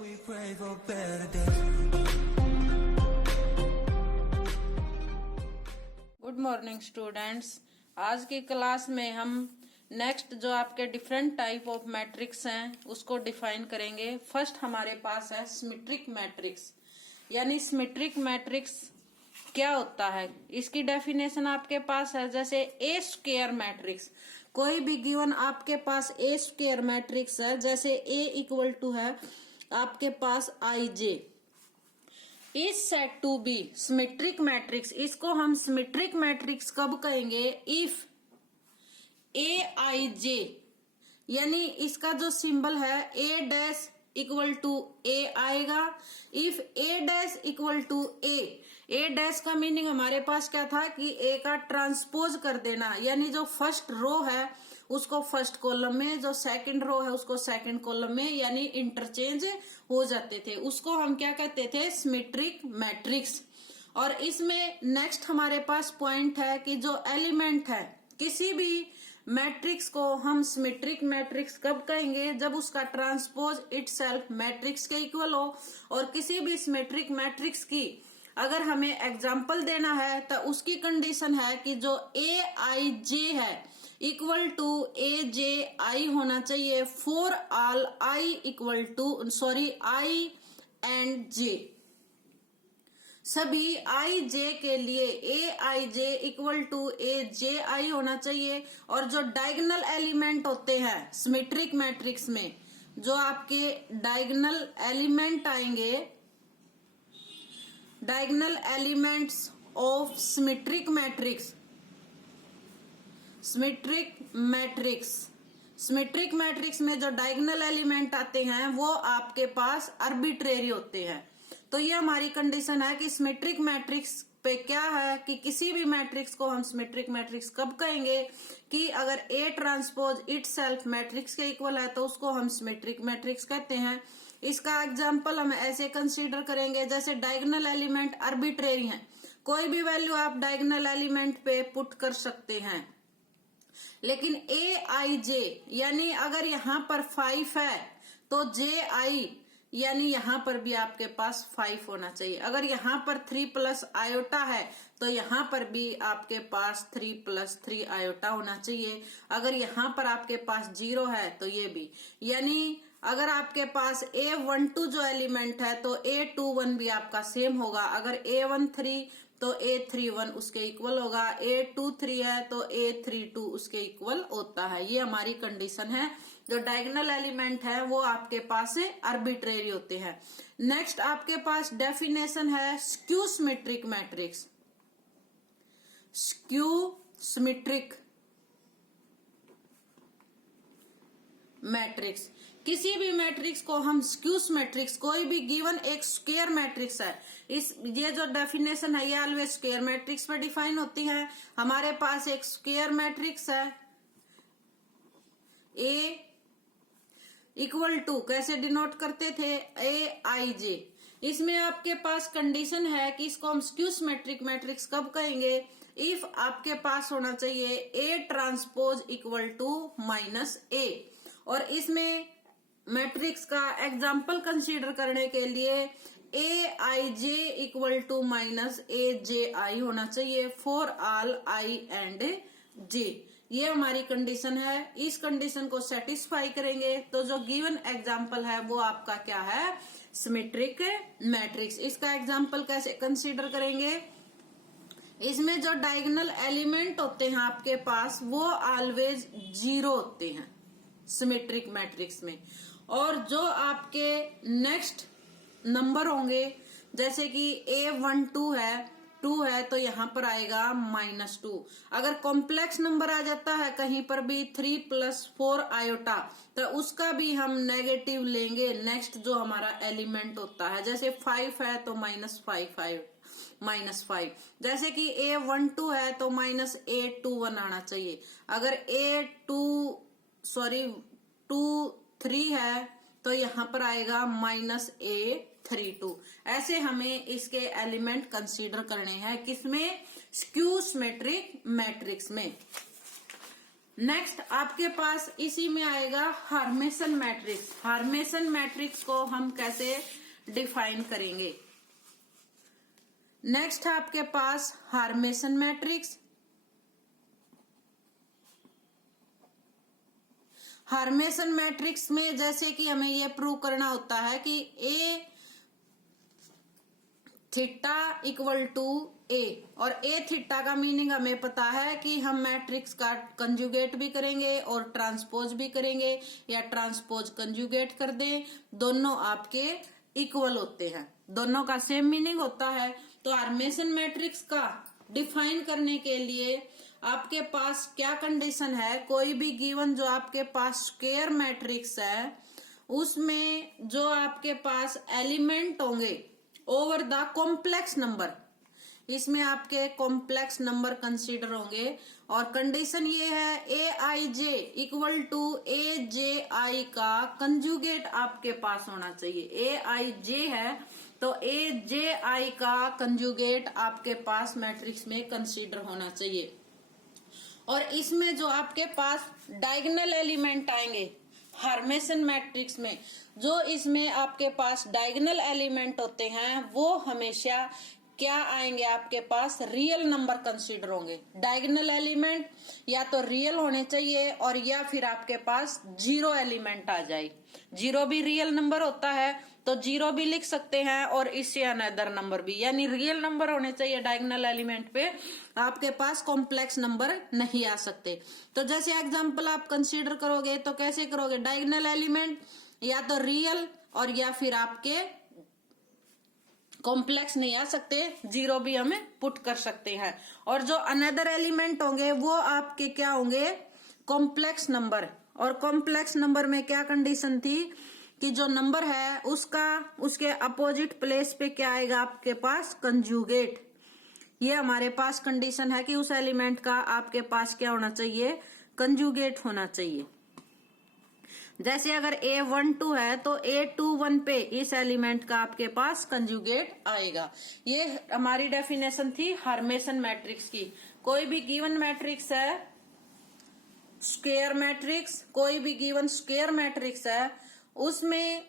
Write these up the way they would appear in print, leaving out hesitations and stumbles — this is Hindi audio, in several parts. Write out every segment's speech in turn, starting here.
We pray for better days. Good morning students. आज की क्लास में हम नेक्स्ट जो आपके डिफरेंट टाइप ऑफ मैट्रिक्स हैं उसको डिफाइन करेंगे। फर्स्ट हमारे पास है सिमेट्रिक मैट्रिक्स, यानी सिमेट्रिक मैट्रिक्स क्या होता है, इसकी डेफिनेशन आपके पास है। जैसे ए स्क्वायर मैट्रिक्स, कोई भी गिवन आपके पास ए स्क्वायर मैट्रिक्स है, जैसे ए इक्वल टू है आपके पास I J, is said to be symmetric matrix. इसको हम सिमेट्रिक मैट्रिक्स कब कहेंगे? इफ ए आई जे, यानी इसका जो सिंबल है A dash equal to A आएगा। If A dash equal to A dash का मीनिंग हमारे पास क्या था कि ए का ट्रांसपोज कर देना, यानी जो फर्स्ट रो है उसको फर्स्ट कॉलम में, जो सेकंड रो है उसको सेकंड कॉलम में, यानी इंटरचेंज हो जाते थे। उसको हम क्या कहते थे? Symmetric matrix. और इसमें नेक्स्ट हमारे पास पॉइंट है कि जो एलिमेंट है किसी भी मैट्रिक्स को हम सिमेट्रिक मैट्रिक्स कब कहेंगे? जब उसका ट्रांसपोज इटसेल्फ मैट्रिक्स के इक्वल हो। और किसी भी सिमेट्रिक मैट्रिक्स की अगर हमें एग्जाम्पल देना है तो उसकी कंडीशन है कि जो ए आई जे है equal to A J I होना चाहिए for all I equal to I and J. सभी आई जे के लिए A I J equal to A J I होना चाहिए। और जो डायगोनल एलिमेंट होते हैं सिमेट्रिक मैट्रिक्स में, जो आपके डायगोनल एलिमेंट आएंगे, diagonal elements of symmetric matrix, symmetric matrix में जो डायगोनल एलिमेंट आते हैं वो आपके पास आर्बिट्रेरी होते हैं। तो ये हमारी कंडीशन है कि सिमेट्रिक मैट्रिक्स पे क्या है कि किसी भी मैट्रिक्स को हम सिमेट्रिक मैट्रिक्स कब कहेंगे कि अगर ए ट्रांसपोज इटसेल्फ मैट्रिक्स के इक्वल है तो उसको हम सिमेट्रिक मैट्रिक्स कहते हैं। इसका एग्जांपल हम ऐसे कंसीडर करेंगे, जैसे डायगोनल एलिमेंट आर्बिट्रेरी हैं, कोई भी वैल्यू आप डायगोनल एलिमेंट पे पुट कर सकते हैं। लेकिन ए आई जे, यानी अगर यहाँ पर 5 है तो जे आई, यानी यहाँ पर भी आपके पास 5 होना चाहिए। अगर यहाँ पर 3 प्लस आयोटा है तो यहाँ पर भी आपके पास 3 प्लस 3 आयोटा होना चाहिए। अगर यहाँ पर आपके पास 0 है तो ये भी, यानी अगर आपके पास A12 जो एलिमेंट है तो A21 भी आपका सेम होगा। अगर A13 तो A31 उसके इक्वल होगा, A23 है तो A32 उसके इक्वल होता है। ये हमारी कंडीशन है। जो डायगोनल एलिमेंट है वो आपके पास आर्बिट्रेरी होते हैं। नेक्स्ट आपके पास डेफिनेशन है skew symmetric matrix. Skew symmetric matrix, किसी भी मैट्रिक्स को हम स्क्यू मैट्रिक्स, कोई भी गिवन एक स्क्वायर मैट्रिक्स है, ये जो डेफिनेशन है ये ऑलवेज स्क्वायर मैट्रिक्स पर डिफाइन होती है। हमारे पास एक स्क्वायर मैट्रिक्स है, ए इक्वल टू कैसे डिनोट करते थे? ए आई जे। इसमें आपके पास कंडीशन है कि इसको हम स्क्यू सिमेट्रिक मैट्रिक्स कब कहेंगे? इफ आपके पास होना चाहिए A transpose equal to minus A. और इसमें मैट्रिक्स का एग्जाम्पल कंसीडर करने के लिए A I J equal to minus A J I होना चाहिए for all I and J. ये हमारी कंडीशन है। इस कंडीशन को सेटिस्फाई करेंगे तो जो गिवन एग्जाम्पल है वो आपका क्या है? Symmetric matrix. इसका एग्जाम्पल कैसे कंसीडर करेंगे? इसमें जो डायगोनल एलिमेंट होते हैं आपके पास वो ऑलवेज 0 होते हैं सिमेट्रिक मैट्रिक्स में। और जो आपके नेक्स्ट नंबर होंगे, जैसे कि A12 है, 2 है तो यहाँ पर आएगा -2। अगर कॉम्प्लेक्स नंबर आ जाता है कहीं पर भी 3 प्लस 4 आयोटा तो उसका भी हम नेगेटिव लेंगे नेक्स्ट जो हमारा एलिमेंट होता है। जैसे 5 है तो -5, जैसे कि A12 है तो -A21 आना चाहिए। अगर A23 है तो यहाँ पर आएगा -A32। ऐसे हमें इसके एलिमेंट कंसीडर करने हैं, किसमें? स्क्यू सिमेट्रिक मैट्रिक्स में। नेक्स्ट आपके पास इसी में आएगा हर्मेसन मैट्रिक्स। हर्मेसन मैट्रिक्स को हम कैसे डिफाइन करेंगे? नेक्स्ट है आपके पास हर्मेसन मैट्रिक्स। हर्मेसन मैट्रिक्स में जैसे कि हमें यह प्रूव करना होता है कि ए थीटा इक्वल टू ए, और ए थीटा का मीनिंग हमें पता है कि हम मैट्रिक्स का कंजुगेट भी करेंगे और ट्रांसपोज भी करेंगे, या ट्रांसपोज कंजुगेट कर दें, दोनों आपके इक्वल होते हैं, दोनों का सेम मीनिंग होता है। तो हर्मेसन मैट्रिक्स का डिफाइन करने के लिए आपके पास क्या कंडीशन है? कोई भी गिवन जो आपके पास स्क्वायर मैट्रिक्स है उसमें जो आपके पास एलिमेंट होंगे ओवर द कॉम्प्लेक्स नंबर, इसमें आपके कॉम्प्लेक्स नंबर कंसीडर होंगे, और कंडीशन ये है ए I J equal to A J आई का कंजुगेट आपके पास होना चाहिए। ए आई जे है तो ए जे आई का कंजुगेट आपके पास मैट्रिक्स में कंसीडर होना चाहिए। और इसमें जो आपके पास डायगोनल एलिमेंट आएंगे हर्मेसन मैट्रिक्स में, जो इसमें आपके पास डायगोनल एलिमेंट होते हैं वो हमेशा क्या आएंगे? आपके पास रियल नंबर कंसीडर होंगे। डायगोनल एलिमेंट या तो रियल होने चाहिए और या फिर आपके पास जीरो एलिमेंट आ जाए। जीरो भी रियल नंबर होता है तो जीरो भी लिख सकते हैं, और इससे अनदर नंबर भी, यानी रियल नंबर होने चाहिए डायगोनल एलिमेंट पे, आपके पास कॉम्प्लेक्स नंबर नहीं आ सकते। तो जैसे एग्जांपल आप कंसीडर करोगे तो कैसे करोगे? डायगोनल एलिमेंट या तो रियल और या फिर आपके कॉम्प्लेक्स नहीं आ सकते, जीरो भी हमें पुट कर सकते हैं। और जो अनदर एलिमेंट होंगे वो आपके क्या होंगे? Complex number. और कॉम्प्लेक्स नंबर में क्या कंडीशन थी कि जो नंबर है उसका उसके अपोजिट प्लेस पे क्या आएगा? आपके पास कंजुगेट। ये हमारे पास कंडीशन है कि उस एलिमेंट का आपके पास क्या होना चाहिए? कंजुगेट होना चाहिए। जैसे अगर A12 है तो A21 पे इस एलिमेंट का आपके पास कंजुगेट आएगा। ये हमारी डेफिनेशन थी हर्मेसन मैट्रिक्स की। कोई भी गिवन मैट्रिक्स है स्क्वायर मैट्रिक्स, कोई भी गिवन स्क्वायर मैट्रिक्स है, उसमें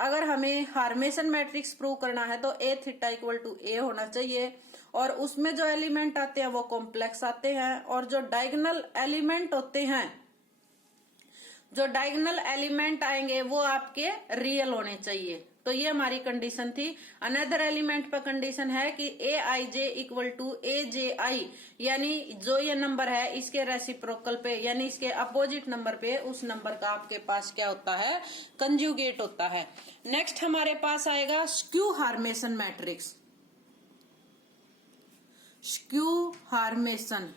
अगर हमें हर्मेसन मैट्रिक्स प्रूव करना है तो ए थीटा इक्वल टू ए होना चाहिए, और उसमें जो एलिमेंट आते हैं वो कॉम्प्लेक्स आते हैं, और जो डायगोनल एलिमेंट होते हैं, जो डायगोनल एलिमेंट आएंगे वो आपके रियल होने चाहिए। तो ये हमारी कंडीशन थी। अनदर एलिमेंट पर कंडीशन है कि ए I J equal to A J आई, यानी जो ये नंबर है इसके रेसिप्रोकल पे यानी इसके अपोजिट नंबर पे उस नंबर का आपके पास क्या होता है? कंजुगेट होता है। नेक्स्ट हमारे पास आएगा skew Hermitian matrix. Skew Hermitian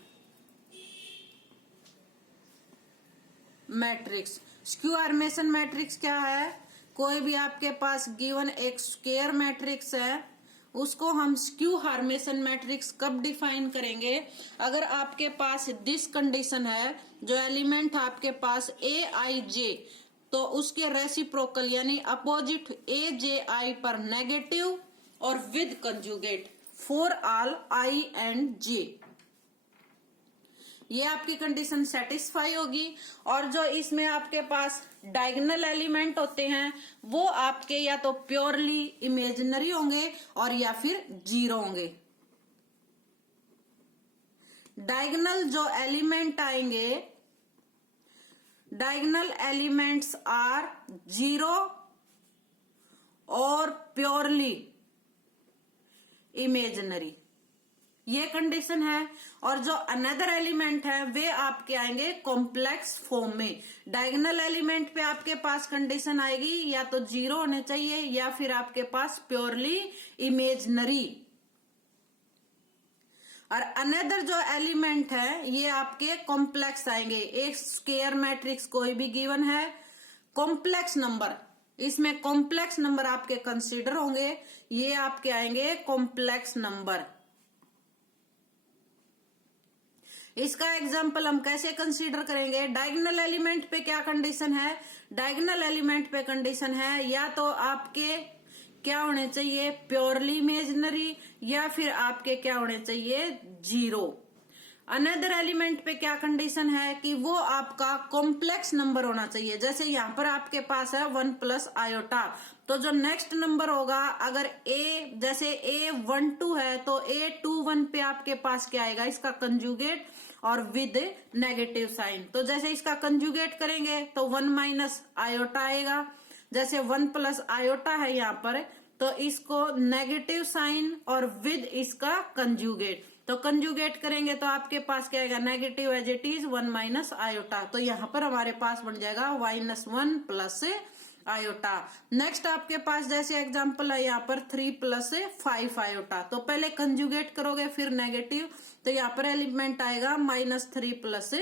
matrix. Skew Hermitian matrix क्या है? कोई भी आपके पास गिवन एक स्क्वायर मैट्रिक्स है उसको हम स्क्यू हार्मेसन मैट्रिक्स कब डिफाइन करेंगे? अगर आपके पास दिस कंडीशन है, जो एलिमेंट आपके पास ए आई जे, तो उसके रेसिप्रोकल यानी अपोजिट ए जे आई पर नेगेटिव और with conjugate for all I and J, ये आपकी कंडीशन सेटिस्फाई होगी। और जो इसमें आपके पास डायगोनल एलिमेंट होते हैं वो आपके या तो प्योरली इमेजिनरी होंगे और या फिर जीरो होंगे। डायगोनल जो एलिमेंट आएंगे, डायगोनल एलिमेंट्स आर जीरो और प्योरली इमेजिनरी, ये कंडीशन है। और जो अनदर एलिमेंट है वे आपके आएंगे कॉम्प्लेक्स फॉर्म में। डायगोनल एलिमेंट पे आपके पास कंडीशन आएगी या तो जीरो होने चाहिए या फिर आपके पास प्योरली इमेजिनरी। और अनदर जो एलिमेंट है ये आपके कॉम्प्लेक्स आएंगे। एक स्क्वायर मैट्रिक्स कोई भी गिवन है, कॉम्प्लेक्स नंबर, इसमें कॉम्प्लेक्स नंबर आपके कंसीडर होंगे, ये आपके आएंगे कॉम्प्लेक्स नंबर। इसका एग्जाम्पल हम कैसे कंसीडर करेंगे? डायगोनल एलिमेंट पे क्या कंडीशन है? डायगोनल एलिमेंट पे कंडीशन है या तो आपके क्या होने चाहिए? प्योरली इमेजिनरी, या फिर आपके क्या होने चाहिए? जीरो। अनदर एलिमेंट पे क्या कंडीशन है कि वो आपका कॉम्प्लेक्स नंबर होना चाहिए। जैसे यहाँ पर आपके पास है 1 प्लस आयोटा, तो जो नेक्स्ट नंबर होगा अगर ए, जैसे A12 है तो A21 पे आपके पास क्या आएगा, इसका कंजुगेट और विद नेगेटिव साइन। तो जैसे इसका कंजुगेट करेंगे तो 1 माइनस आयोटा आएगा। जैसे 1 प्लस आयोटा है यहाँ पर, तो इसको नेगेटिव साइन और विद इसका कंजुगेट, तो कंजुगेट करेंगे तो आपके पास क्या आएगा, negative as it is 1 minus iota. तो यहाँ पर हमारे पास बन जाएगा -1 प्लस आयोटा। नेक्स्ट आपके पास जैसे एग्जांपल है यहाँ पर 3 प्लस 5 आयोटा, तो पहले कंजुगेट करोगे फिर नेगेटिव, तो यहाँ पर एलिमेंट आएगा -3 प्लस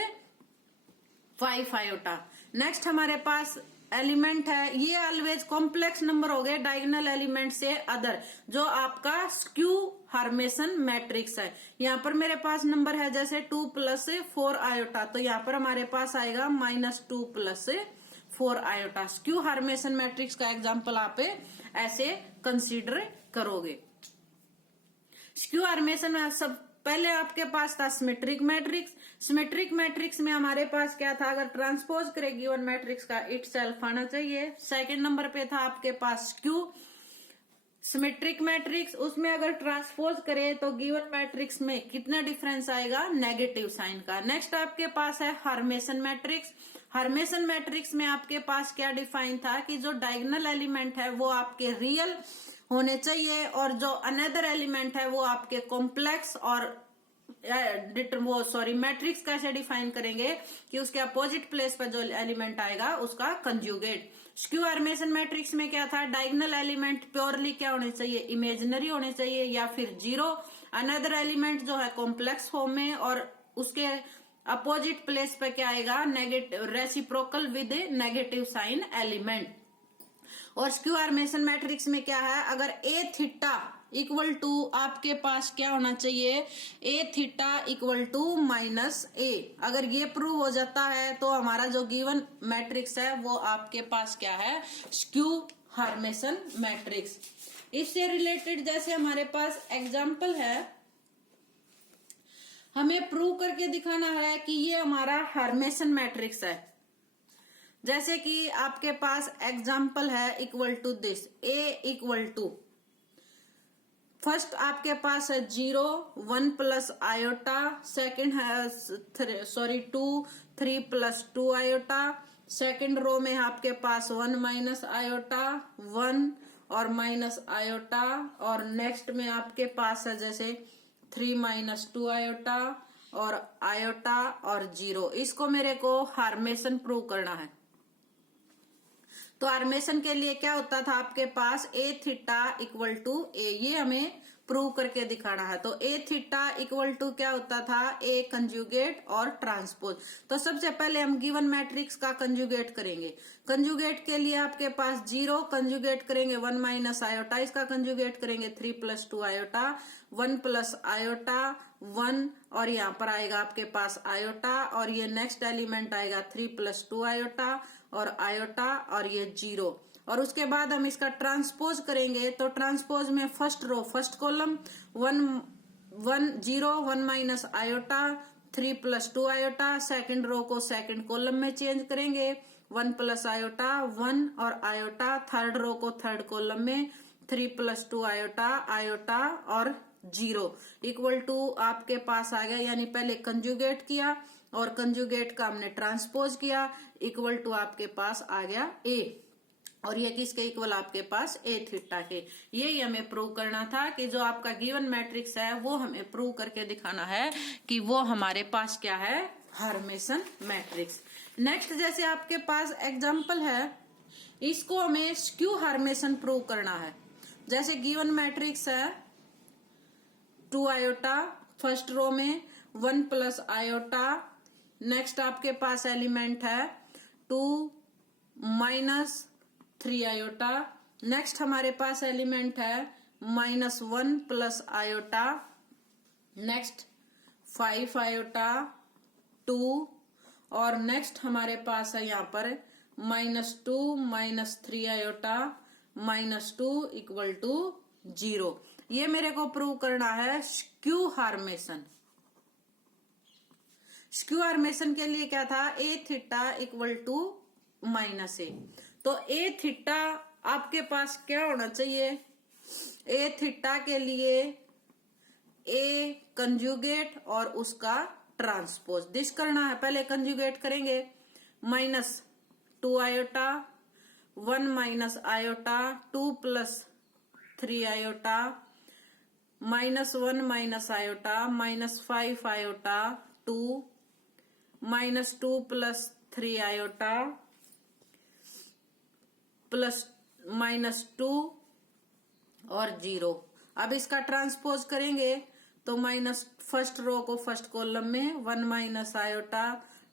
5 आयोटा। नेक्स्ट हमारे पास एलिमेंट है, ये ऑलवेज कॉम्प्लेक्स नंबर हो गए डायगोनल एलिमेंट से अदर, जो आपका स्क्यू हार्मेसन मैट्रिक्स है। यहाँ पर मेरे पास नंबर है जैसे 2 प्लस 4 आयोटा, तो यहाँ पर हमारे पास आएगा -2 plus 4 iota. Skew Hermitian matrix का एग्जाम्पल आप ऐसे कंसीडर करोगे। स्क्यू हार्मेसन में सब पहले आपके पास था सिमेट्रिक मैट्रिक्स। सिमेट्रिक मैट्रिक्स में हमारे पास क्या था, अगर ट्रांसपोज करे गिवन मैट्रिक्स का इटसेल्फ आना चाहिए। सेकंड नंबर पे था आपके पास स्क्यू सिमेट्रिक मैट्रिक्स, उसमें अगर ट्रांसपोज करे तो गिवन मैट्रिक्स में कितना डिफरेंस आएगा, नेगेटिव साइन का। नेक्स्ट आपके पास है हार्मेसन मैट्रिक्स। हार्मेसन मैट्रिक्स में आपके पास क्या डिफाइन था कि जो डायगोनल एलिमेंट है वो आपके रियल होने चाहिए और जो अनदर एलिमेंट है वो आपके कॉम्प्लेक्स और मैट्रिक्स कैसे डिफाइन करेंगे कि उसके अपोजिट प्लेस पर जो एलिमेंट आएगा उसका कंजुगेट। स्क्यू हार्मेसन मैट्रिक्स में क्या था, डायगोनल एलिमेंट प्योरली क्या होने चाहिए, इमेजिनरी होने चाहिए या फिर जीरो। अनदर एलिमेंट जो है कॉम्प्लेक्स फॉर्म में और उसके अपोजिट प्लेस पे क्या आएगा, negative reciprocal with negative sign element. और स्क्यू हार्मेसन मैट्रिक्स में क्या है, अगर ए थीटा इक्वल टू आपके पास क्या होना चाहिए, ए थीटा इक्वल टू -a, अगर ये प्रूव हो जाता है तो हमारा जो गिवन मैट्रिक्स है वो आपके पास क्या है, स्क्यू हार्मेसन मैट्रिक्स। इससे रिलेटेड जैसे हमारे पास एग्जाम्पल है, हमें प्रूव करके दिखाना है कि ये हमारा हार्मेसन मैट्रिक्स है। जैसे कि आपके पास एग्जाम्पल है equal to this, A equal to first आपके पास है 0 1 प्लस आयोटा, सेकंड है 2 3 प्लस 2 आयोटा, सेकंड रो में आपके पास 1 माइनस आयोटा 1 और माइनस आयोटा, और नेक्स्ट में आपके पास है जैसे 3 माइनस 2 आयोटा और 0। इसको मेरे को हार्मेसन प्रूव करना है। तो हार्मेसन के लिए क्या होता था आपके पास, ए थीटा इक्वल टू ए, ये हमें प्रूव करके दिखाना है। तो ए थीटा इक्वल टू क्या होता था, ए कंजुगेट और ट्रांसपोज। तो सबसे पहले हम गिवन मैट्रिक्स का कंजुगेट करेंगे। कंजुगेट के लिए आपके पास 0 कंजुगेट करेंगे 1 माइनस आयोटा, इसका कंजुगेट करेंगे 3 प्लस 2 आयोटा, 1 प्लस आयोटा 1 और यहाँ पर आएगा आपके पास आयोटा, और ये नेक्स्ट एलिमेंट आएगा 3 प्लस 2 आयोटा और ये 0। और उसके बाद हम इसका ट्रांसपोज करेंगे, तो ट्रांसपोज में first row first column 0 1 minus iota 3 plus 2 iota, second row को सेकंड कॉलम में चेंज करेंगे 1 प्लस आयोटा 1 और आयोटा, थर्ड रो को थर्ड कॉलम में 3 प्लस 2 आयोटा और 0 इक्वल टू आपके पास आ गया, यानी पहले कंजुगेट किया और कंजुगेट का हमने ट्रांसपोज किया, इक्वल टू आपके पास आ गया ए, और ये किसके इक्वल आपके पास, ए थीटा के। ये हमें प्रूव करना था कि जो आपका गिवन मैट्रिक्स है वो हमें प्रूव करके दिखाना है कि वो हमारे पास क्या है, हार्मेसन मैट्रिक्स। नेक्स्ट जैसे आपके पास एग्जांपल है, इसको हमें स्क्यू हार्मेसन प्रूव करना है। जैसे गिवन मैट्रिक्स है 2 आयोटा, फर्स्ट रो में 1 प्लस आयोटा, नेक्स्ट आपके पास एलिमेंट है 2 माइनस 3 आयोटा, नेक्स्ट हमारे पास एलिमेंट है -1 प्लस आयोटा, नेक्स्ट 5 आयोटा 2 और नेक्स्ट हमारे पास है यहाँ पर -2 माइनस 3 आयोटा -2 इक्वल टू 0। ये मेरे को प्रूव करना है स्क्यू हार्मेसन। स्क्यू आर्मेशन के लिए क्या था, ए थीटा इक्वल टू माइनस ए। तो ए थीटा आपके पास क्या होना चाहिए, ए थीटा के लिए ए कंजुगेट और उसका ट्रांसपोज दिस करना है। पहले कंजुगेट करेंगे, minus 2 iota 1 minus iota 2 plus 3 iota -1 minus iota -5 iota 2 -2 plus 3 iota plus -2 और 0। अब इसका ट्रांसपोज करेंगे तो माइनस फर्स्ट रो को फर्स्ट कॉलम में 1 minus iota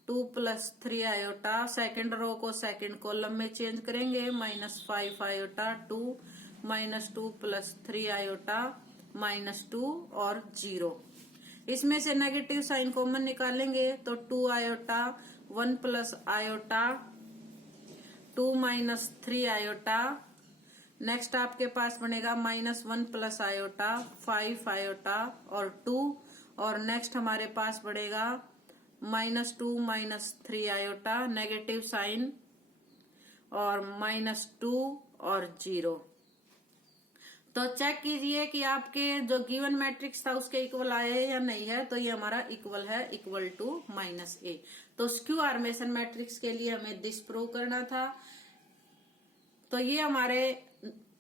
2 plus 3 iota, second row को सेकंड कॉलम में चेंज करेंगे -5 आयोटा 2 -2 प्लस 3 आयोटा -2 और 0। इसमें से नेगेटिव साइन कॉमन निकालेंगे तो 2 iota 1 plus iota 2 minus 3 iota, next आपके पास बनेगा -1 प्लस आयोटा 5 आयोटा और 2, और नेक्स्ट हमारे पास बढ़ेगा -2 माइनस 3 आयोटा, नेगेटिव साइन और -2 और 0। तो चेक कीजिए कि आपके जो गिवन मैट्रिक्स था उसके इक्वल आए या नहीं है। तो ये हमारा इक्वल है, इक्वल टू -a। तो स्क्यू आर्मेशन मैट्रिक्स के लिए हमें दिस प्रूव करना था। तो ये हमारे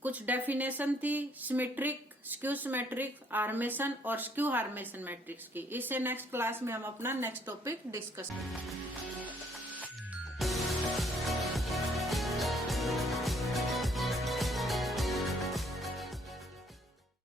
कुछ डेफिनेशन थी सिमेट्रिक, स्क्यू सिमेट्रिक, आर्मेशन और स्क्यू आर्मेशन मैट्रिक्स की। इससे नेक्स्ट क्लास में हम अपना नेक्स्ट टॉपिक डिस्कस करेंगे।